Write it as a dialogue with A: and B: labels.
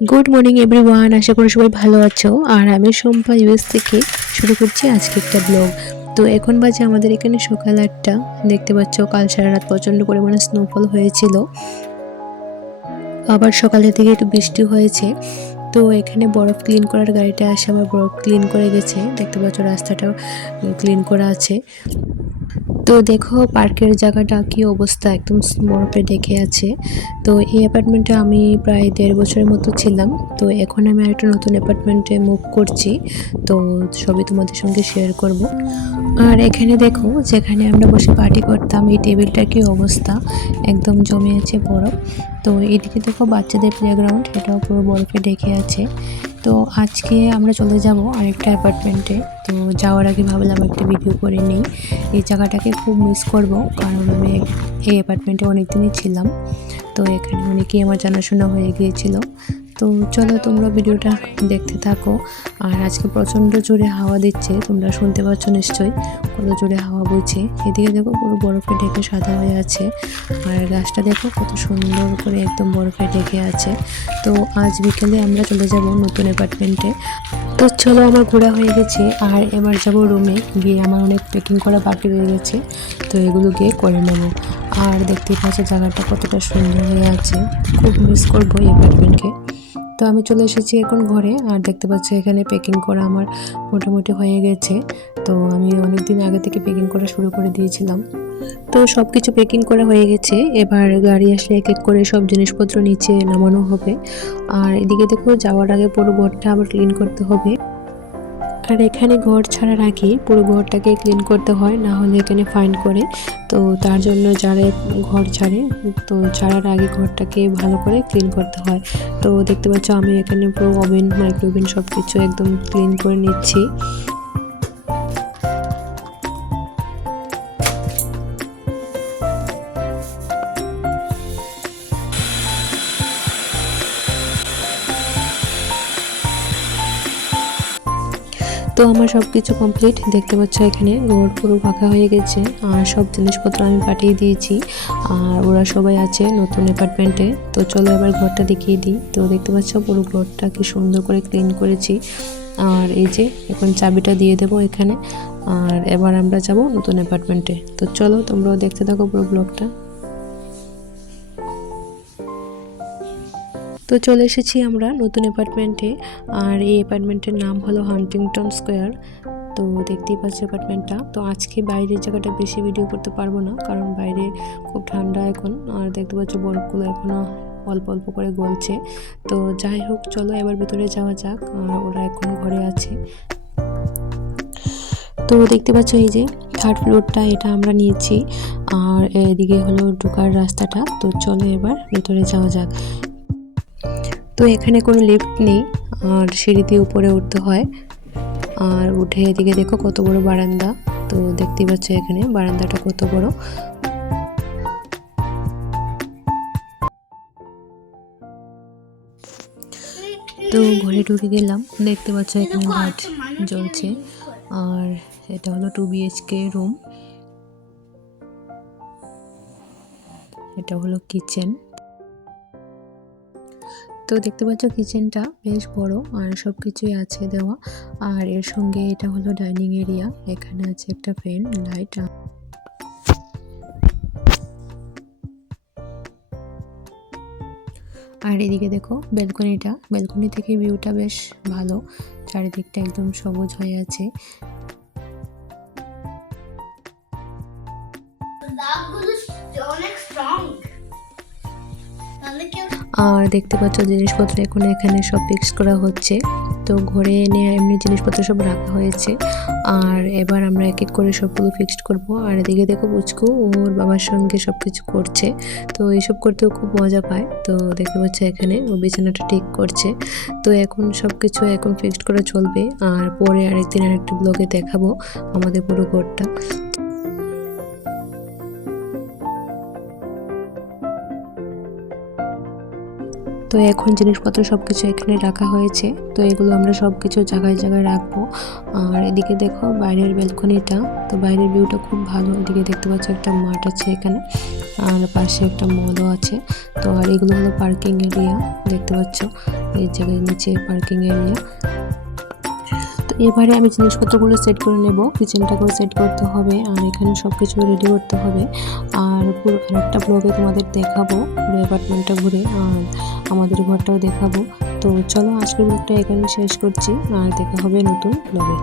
A: Good morning everyone আশা করি সবাই ভালো আছো। আর আমি সম্পা ইউএস থেকে শুরু করছি আজকে একটা ব্লগ তো এখন বাজে আমাদের এখানে সকাল আটটা। দেখতে পাচ্ছ, কাল সারা রাত প্রচণ্ড পরিমাণে স্নোফল হয়েছিল। আবার সকালে থেকে একটু বৃষ্টি হয়েছে। তো এখানে বরফ ক্লিন করার গাড়িটা আসে আবার বরফ ক্লিন করে গেছে। দেখতে পাচ্ছ, রাস্তাটাও ক্লিন করা আছে। তো দেখো, পার্কের জায়গাটা কি অবস্থা একদম বরফে ঢেকে আছে। তো এই অ্যাপার্টমেন্টে আমি প্রায় দেড় বছরের মতো ছিলাম। তো এখন আমি একটা নতুন অ্যাপার্টমেন্টে মুভ করছি। তো সবই তোমাদের সঙ্গে শেয়ার করব। আর এখানে দেখো, যেখানে আমরা বসে পার্টি করতাম, এই টেবিলটার কি অবস্থা? একদম জমে আছে বরফ। তো এদিকে দেখো, বাচ্চাদের প্লেগ্রাউন্ড এটাও পুরো বরফে ঢেকে আছে। তো আজকে আমরা চলে যাব আরেকটা অ্যাপার্টমেন্টে। তো যাওয়ার আগে ভাবলাম একটা ভিডিও করে নিই। এই জায়গাটাকে খুব মিস করব কারণ আমি এই অ্যাপার্টমেন্টে অনেক দিনই ছিলাম। তো এখানে অনেকেই আমার জানাশোনা হয়ে গিয়েছিল। তো চলো তোমরা ভিডিওটা দেখতে থাকো। আর আজকে প্রচণ্ড জোরে হাওয়া দিচ্ছে, তোমরা শুনতে পাচ্ছ নিশ্চয়ই কত জোরে হাওয়া বইছে। এদিকে দেখো পুরো বরফে ঢেকে সাদা হয়ে আছে, আর গাছটা দেখো কত সুন্দর করে একদম বরফে ঢেকে আছে। তো আজ বিকেলে আমরা চলে যাব নতুন অ্যাপার্টমেন্টে। তো চলো আমার ঘোরা হয়ে গেছে, আর এবার যাব রুমে। গিয়ে আমার অনেক প্যাকিং করা বাকি রয়ে গেছে, তো এগুলো গিয়ে করে নেব। আর দেখতেই পাচ্ছ জায়গাটা কতটা সুন্দর হয়ে আছে। খুব মিস করব এই অ্যাপার্টমেন্টকে। তো আমি চলে এসেছি এখন ঘরে, আর দেখতে পাচ্ছি এখানে প্যাকিং করা আমার মোটামুটি হয়ে গেছে। তো আমি অনেক দিন আগে থেকে প্যাকিং করা শুরু করে দিয়েছিলাম। তো সব কিছু প্যাকিং করা হয়ে গেছে। এবার গাড়ি আসলে এক এক করে সব জিনিসপত্র নিচে নামানো হবে। আর এদিকে দেখো যাওয়ার আগে পুরো ঘরটা আবার ক্লিন করতে হবে। আর এখানে ঘর ছাড়ার আগে পুরো ঘরটাকে ক্লিন করতে হয়, না হলে এখানে ফাইন করে। তো তার জন্য যারা ঘর ছাড়ে, তো ছাড়ার আগে ঘরটাকে ভালো করে ক্লিন করতে হয়। তো দেখতে পাচ্ছ আমি এখানে পুরো ওভেন মাইক্রোওভেন সব কিছু একদম ক্লিন করে নিচ্ছি। তো আমার সব কিছু কমপ্লিট দেখতে পাচ্ছ এখানে ঘর পুরো ফাঁকা হয়ে গেছে, আর সব জিনিসপত্র আমি পাঠিয়ে দিয়েছি, আর ওরা সবাই আছে নতুন অ্যাপার্টমেন্টে তো চলো এবার ঘরটা দেখিয়ে দিই। তো দেখতে পাচ্ছ পুরো ঘরটা কি সুন্দর করে ক্লিন করেছি। আর এই যে এখন চাবিটা দিয়ে দেবো এখানে, আর এবার আমরা যাব নতুন অ্যাপার্টমেন্টে তো চলো তোমরাও দেখতে থাকো পুরো ব্লগটা তো চলে এসেছি আমরা নতুন অ্যাপার্টমেন্টে আর এই অ্যাপার্টমেন্টের নাম হলো হান্টিংটন স্কোয়ার তো দেখতেই পাচ্ছি অ্যাপার্টমেন্টটা তো আজকে বাইরের জায়গাটা বেশি ভিডিও করতে পারব না, কারণ বাইরে খুব ঠান্ডা এখন, আর দেখতে পাচ্ছ বরফগুলো এখনও অল্প অল্প করে গলছে। তো যাই হোক, চলো এবার ভিতরে যাওয়া যাক ওরা এখন ঘরে আছে। তো দেখতে পাচ্ছ এই যে থার্ড ফ্লোরটা এটা আমরা নিয়েছি। আর এদিকে হলো ঢোকার রাস্তাটা। তো চলো এবার ভেতরে যাওয়া যাক। তো এখানে কোনো লিফট নেই, আর সিঁড়ি দিয়ে উপরে উঠতে হয়। আর উঠে এদিকে দেখো কত বড় বারান্দা, তো দেখতেই পাচ্ছ এখানে বারান্দাটা কত বড়। তো ঘরে ঢুকে গেলাম দেখতে পাচ্ছ এখানে লাইট জ্বলছে। আর এটা হলো টু বিএইচকে রুম এটা হলো কিচেন তো দেখতে পাচ্ছ কিচেনটা বেশ বড় আর সব কিছুই আছে দেওয়া। আর এর সঙ্গে এটা হলো ডাইনিং এরিয়া। এখানে আছে একটা ফ্যান, লাইট আর এদিকে দেখো বেলকনিটা বেলকনি থেকে ভিউটা বেশ ভালো। চারিদিকটা একদম সবুজ হয়ে আছে।
B: অনেক স্ট্রং
A: আর দেখতে পাচ্ছ জিনিসপত্র এখন এখানে সব ফিক্স করা হচ্ছে। তো ঘরে এনে এমনি জিনিসপত্র সব রাখা হয়েছে। আর এবার আমরা এক এক করে সবগুলো ফিক্সড করব। আর এদিকে দেখো বুঝকো ওর বাবার সঙ্গে সব কিছু করছে। তো এইসব করতেও খুব মজা পায়। তো দেখতে পাচ্ছ এখানে ও বিছানাটা ঠিক করছে। তো এখন সব কিছু এখন ফিক্সড করা চলবে। আর পরে আরেকদিন আরেকটা ব্লগে দেখাবো আমাদের পুরো ঘরটা। তো এখন জিনিসপত্র সব কিছু এখানে রাখা হয়েছে। তো এগুলো আমরা সব কিছু জায়গায় জায়গায় রাখব। আর এদিকে দেখো বাইরের ব্যালকনিটা। তো বাইরের ভিউটা খুব ভালো। এদিকে দেখতে পাচ্ছ একটা মাঠ আছে এখানে। আর পাশে একটা মলও আছে। তো আর এগুলো হলো পার্কিং এরিয়া দেখতে পাচ্ছ? এই জায়গায় নিচে পার্কিং এরিয়া এবারে আমি জিনিসপত্রগুলো সেট করে নেব কিচেনটাকেও সেট করতে হবে, আর এখানে সব কিছু রেডি করতে হবে। আর পুরো আরেকটা ব্লগে তোমাদের দেখাবো, পুরো অ্যাপার্টমেন্টটা ঘুরে, আর আমাদের ঘরটাও দেখাবো। তো চলো আজকের ব্লগটা এখানে শেষ করছি, আর দেখা হবে নতুন ব্লগে